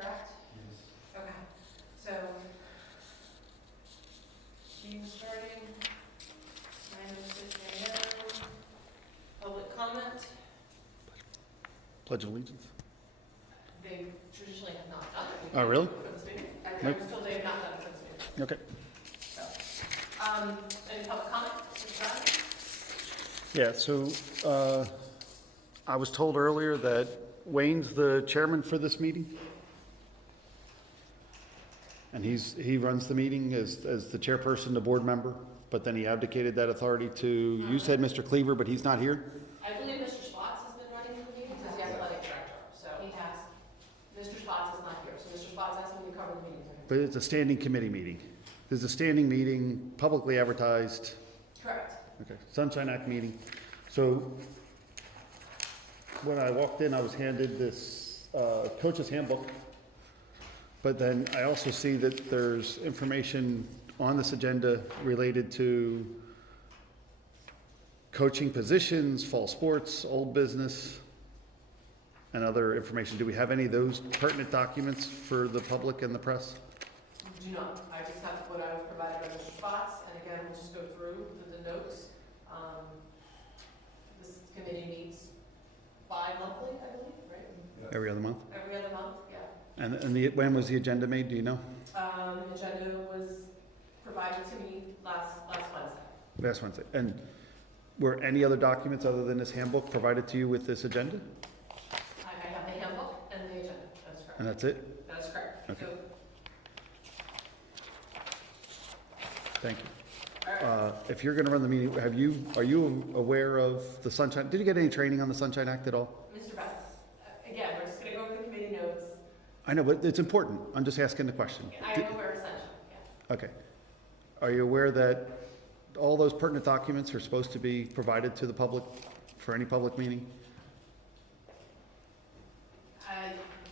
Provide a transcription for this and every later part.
correct? Yes. Okay, so, meeting starting, 9:06 a.m. Public comment, Pledge of Allegiance. they traditionally have not done it. Oh, really? For this meeting. I Nope. was told they have not done it for this meeting. Okay. So, any public comment? Yeah, so I was told earlier that Wayne's the chairman for this meeting. And he runs the meeting as the chairperson, the board member, but then he abdicated that authority to, you said Mr. Cleaver, but he's not here? I believe Mr. Spots has been running the meetings as the athletic director, so. He has. Mr. Spots is not here, so Mr. Spots asked me to cover the meeting. But it's a standing committee meeting. There's a standing meeting, publicly advertised. Correct. Okay, Sunshine Act meeting. So when I walked in, I was handed this coach's handbook. But then I also see that there's information on this agenda related to coaching positions, fall sports, old business, and other information. Do we have any of those pertinent documents for the public and the press? Do not. I just have what I was provided by Mr. Spots, and again, we'll just go through the notes. This committee meets bi-monthly, I believe, right? Every other month? Every other month, yeah. And when was the agenda made, do you know? Agenda was provided to me last Wednesday. Last Wednesday. And were any other documents other than this handbook provided to you with this agenda? I have the handbook and the agenda, that's correct. And that's it? That's correct. Okay. So, Thank you. all right. If you're gonna run the meeting, are you aware of the Sunshine, did you get any training on the Sunshine Act at all? Mr. Best, again, we're just gonna go over the committee notes. I know, but it's important. I'm just asking the question. I am aware of sunshine, yes. Okay. Are you aware that all those pertinent documents are supposed to be provided to the public for any public meeting?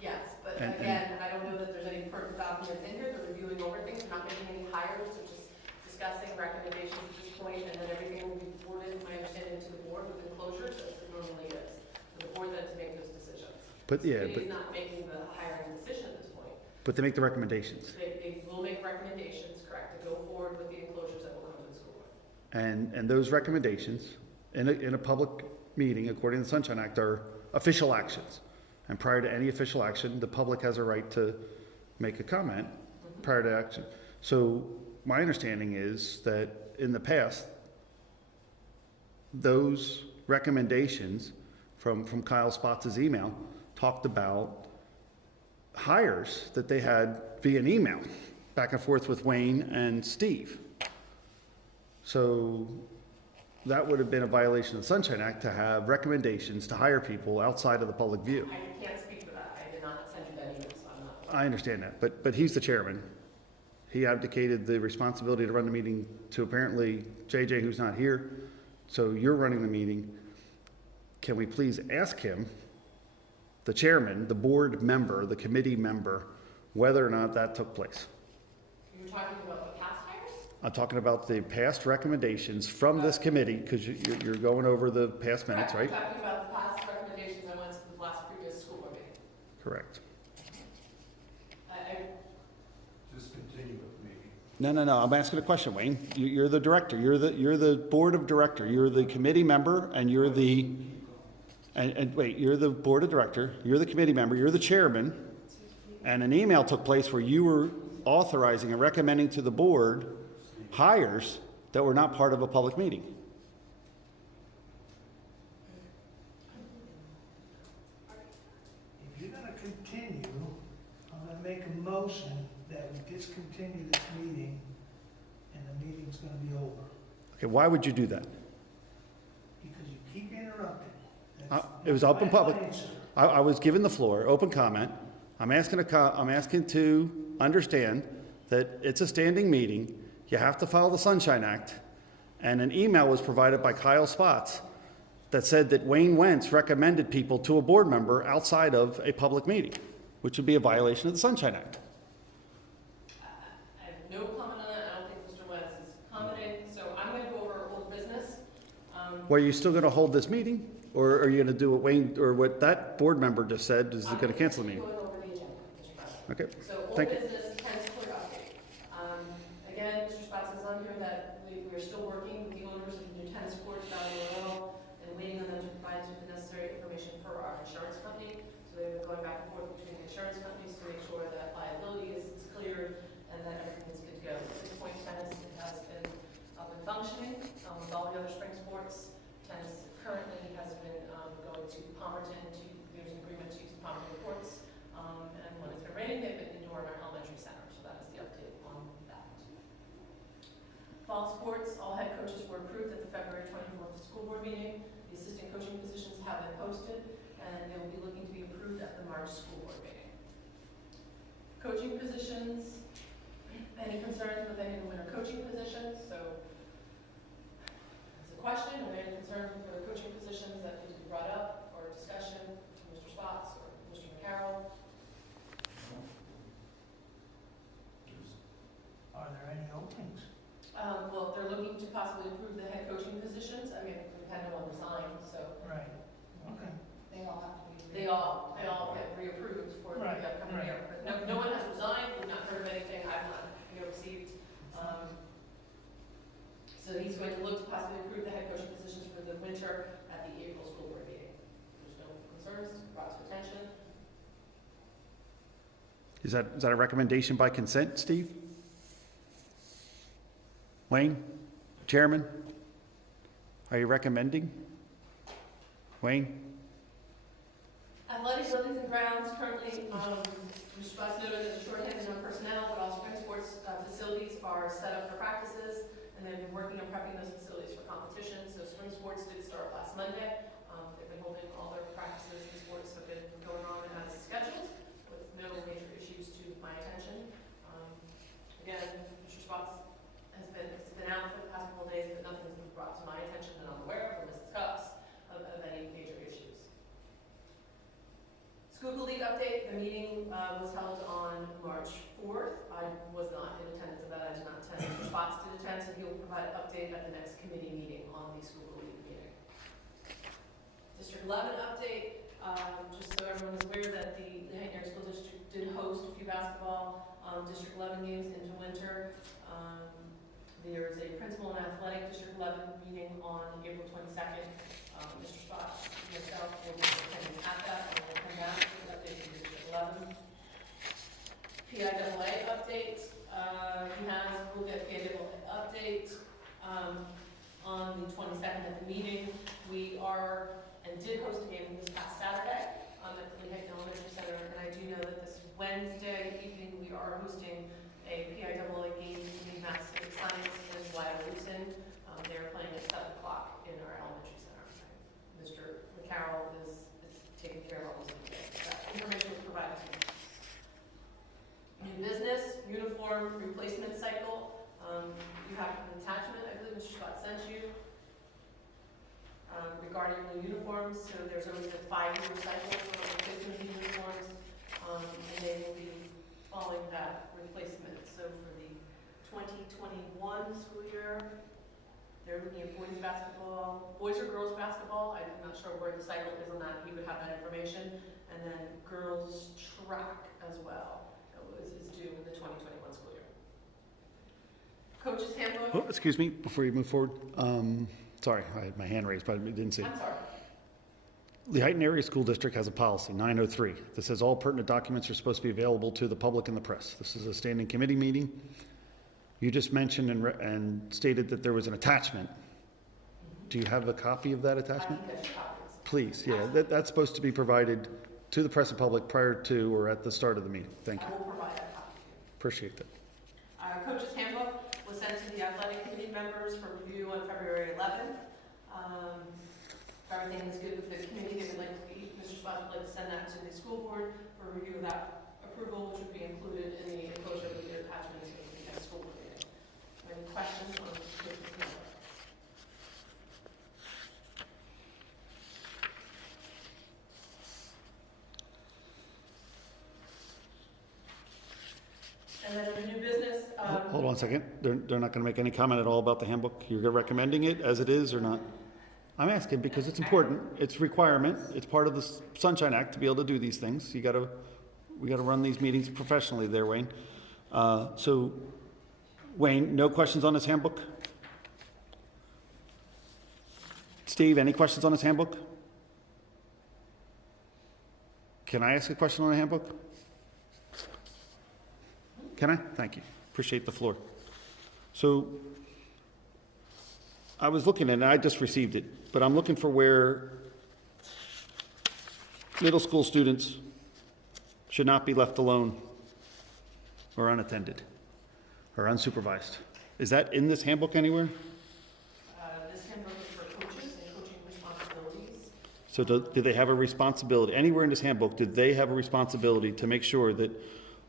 Yes, but And- again, I don't know that there's any pertinent documents in here, they're reviewing over things, we're not making any hires, we're just discussing recommendations at this point, and then everything will be forwarded, my understanding, to the board with enclosures, as it normally is. For the board then to make those decisions. But, The yeah, committee is not making the hiring decision at this point. but they make the recommendations. They will make recommendations, correct, to go forward with the enclosures that will come to the school board. And those recommendations in a public meeting, according to the Sunshine Act, are official actions. And prior to any official action, the public has a right to make a comment prior to action. So my understanding is that in the past, those recommendations from Kyle Spots' email talked about hires that they had via an email, back and forth with Wayne and Steve. So that would have been a violation of the Sunshine Act to have recommendations to hire people outside of the public view. I can't speak for that, I did not send you that email, so I'm not. I understand that, but he's the chairman. He abdicated the responsibility to run the meeting to apparently JJ, who's not here. So you're running the meeting. Can we please ask him, the chairman, the board member, the committee member, whether or not that took place? You're talking about the past hires? I'm talking about the past recommendations from this committee, because you're going over the past minutes, right? Correct. Talking about the past recommendations I went to the last previous school board meeting. Correct. I, Just continue with the meeting. No, I'm asking a question, Wayne. You're the director, you're the board of director, you're the committee member, and you're the, and wait, you're the board of director, you're the committee member, you're the chairman, and an email took place where you were authorizing and recommending to the board hires that were not part of a public meeting. If you're gonna continue, I'm gonna make a motion that we discontinue this meeting, and the meeting's gonna be over, Okay, why would you do that? because you keep interrupting. It was open public. Answer. I was given the floor, open comment. I'm asking to understand that it's a standing meeting. You have to follow the Sunshine Act. And an email was provided by Kyle Spots that said that Wayne Wentz recommended people to a board member outside of a public meeting, which would be a violation of the Sunshine Act. I have no comment on that, I don't think Mr. Wentz is commenting, so I'm gonna go over old business. Well, are you still gonna hold this meeting? Or are you gonna do what Wayne, or what that board member just said, is it gonna cancel the meeting? Going over the agenda, Mr. President. Okay, So old Thank you. business, tennis court update. Again, Mr. Spotts is on here that we're still working with the owners of the new tennis courts down in Royal and waiting on them to provide us with the necessary information for our insurance company. So they've been going back and forth between the insurance companies to make sure that liability is cleared and that everything is good to go. At this point, tennis has been up and functioning with all the other spring sports. Tennis currently has been going to Palmerton, there's an agreement to use the Palmerton courts. And when it's been raining, they've been indoor in our elementary center, so that is the update on that. Fall sports, all head coaches were approved at the February 24th school board meeting. The assistant coaching positions have been posted, and they will be looking to be approved at the March school board meeting. Coaching positions, any concerns with any of the winter coaching positions? So, it's a question, are there any concerns with the coaching positions that need to be brought up or discussion to Mr. Spotts or Mr. McCarroll? Are there any openings? Well, they're looking to possibly approve the head coaching positions. I mean, we've had no one resign, so Right, okay. They all have to be. they all get reapproved for the Right, upcoming right. year. But no one has resigned, we've not heard of anything, I've not, received. So he's going to look to possibly approve the head coaching positions for the winter at the April school board meeting. There's no concerns, brought to attention. Is that a recommendation by consent, Steve? Wayne, Chairman? Are you recommending? Wayne? Athletic buildings and grounds, currently, Mr. Spotts noted that the shorthand on personnel, but also spring sports facilities are set up for practices, and they've been working on prepping those facilities for competition. So spring sports did start last Monday. They've been holding all their practices and sports have been going on as scheduled, with no major issues to my attention. Again, Mr. Spotts has been out for the past couple of days, but nothing's been brought to my attention that I'm aware of or discussed of any major issues. Schuylkill League update, the meeting was held on March 4th. I was not in attendance of that, I did not attend. Mr. Spotts did attend, so he will provide an update at the next committee meeting on the Schuylkill League meeting. District 11 update, just so everyone is aware that the Lehigh Area School District did host a few basketball District 11 games into winter. There is a principal and athletic District 11 meeting on April 22nd. Mr. Spotts, myself, will be attending at that, and we'll come back with an update from District 11. PIAA update, we'll get PIAA update on the 22nd at the meeting. We are, and did host a game this past Saturday at the Lehigh Elementary Center, and I do know that this Wednesday evening we are hosting a PIAA game between Mass Civic Science and Wyalusing. They're playing at 7 o'clock in our elementary center. Mr. McCarroll is taking care of all those things. That information was provided to me. New business, uniform replacement cycle. You have an attachment, I believe Mr. Scott sent you, regarding the uniforms. So there's always a 5-year cycle for replacement of uniforms, and they will be following that replacement. So for the 2021 school year, they're looking at boys basketball, boys or girls basketball. I'm not sure where the cycle is on that. He would have that information. And then girls track as well is due in the 2021 school year. Coach's handbook. Oh, excuse me, before you move forward. Sorry, I had my hand raised, but I didn't see it. I'm sorry. Lehigh Area School District has a policy, 903, that says all pertinent documents are supposed to be available to the public and the press. This is a standing committee meeting. You just mentioned and stated that there was an attachment. Do you have a copy of that I attachment? can get you copies. Please, yeah, that's supposed to be provided to the press and public prior to or at the start of the meeting. Thank you. I will provide that copy. Appreciate that. Our coach's handbook was sent to the athletic committee members for review on February 11th. Everything is good with the committee. They would like to Mr. Spotts would like to send that to the school board for review of that approval, which would be included in the enclosure of the attachments of the next school board meeting. Any questions on the coach's handbook? And then the new business. Hold on a second. They're not going to make any comment at all about the handbook? You're recommending it as it is or not? I'm asking because it's important. It's requirement. It's part of the Sunshine Act to be able to do these things. You got to We got to run these meetings professionally there, Wayne. So, Wayne, no questions on this handbook? Steve, any questions on this handbook? Can I ask a question on the handbook? Can I? Thank you. Appreciate the floor. So, I was looking at it, I just received it, but I'm looking for where middle school students should not be left alone or unattended or unsupervised. Is that in this handbook anywhere? This handbook is for coaches and coaching responsibilities. So do they have a responsibility, anywhere in this handbook, did they have a responsibility to make sure that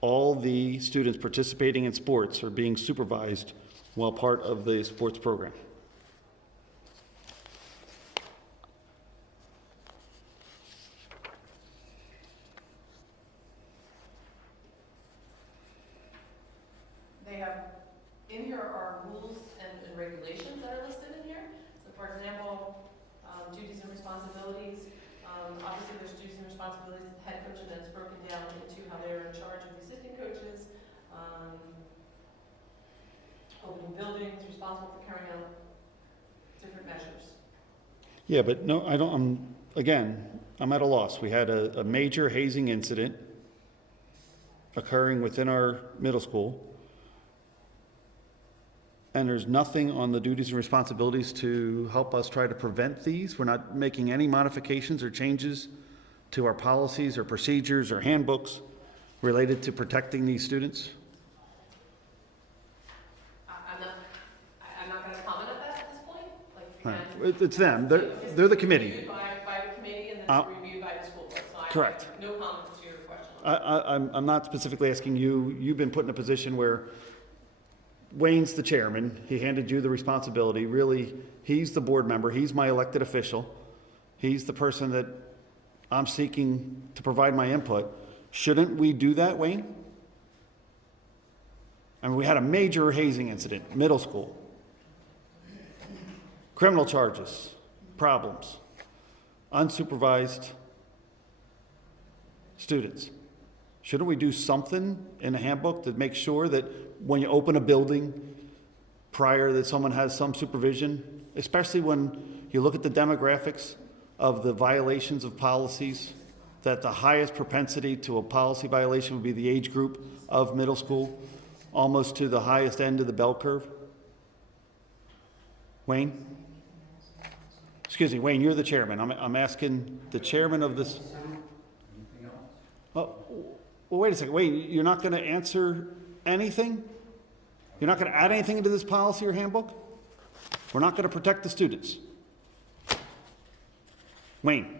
all the students participating in sports are being supervised while part of the sports program? They have, in here are rules and regulations that are listed in here. So for example, duties and responsibilities, obviously there's duties and responsibilities of the head coach, and then it's broken down into how they're in charge of the assistant coaches, opening buildings, responsible for carrying out different measures. Yeah, but no, I don't, I'm at a loss. We had a major hazing incident occurring within our middle school. And there's nothing on the duties and responsibilities to help us try to prevent these. We're not making any modifications or changes to our policies or procedures or handbooks related to protecting these students. I'm not gonna comment on that at this point, like, Right. again. It's them, they're the committee. Reviewed by the committee and then it's reviewed by the school board, so I Correct. have no comments to your question. I'm not specifically asking you, you've been put in a position where Wayne's the chairman, he handed you the responsibility, really, he's the board member, he's my elected official, he's the person that I'm seeking to provide my input. Shouldn't we do that, Wayne? I mean, we had a major hazing incident, middle school. Criminal charges, problems, unsupervised students. Shouldn't we do something in the handbook to make sure that when you open a building, prior that someone has some supervision, especially when you look at the demographics of the violations of policies, that the highest propensity to a policy violation would be the age group of middle school, almost to the highest end of the bell curve? Wayne? Excuse me, Wayne, you're the chairman. I'm asking the chairman of this. Anything else? Oh, well, wait a second. Wait, you're not going to answer anything? You're not going to add anything into this policy or handbook? We're not going to protect the students. Wayne?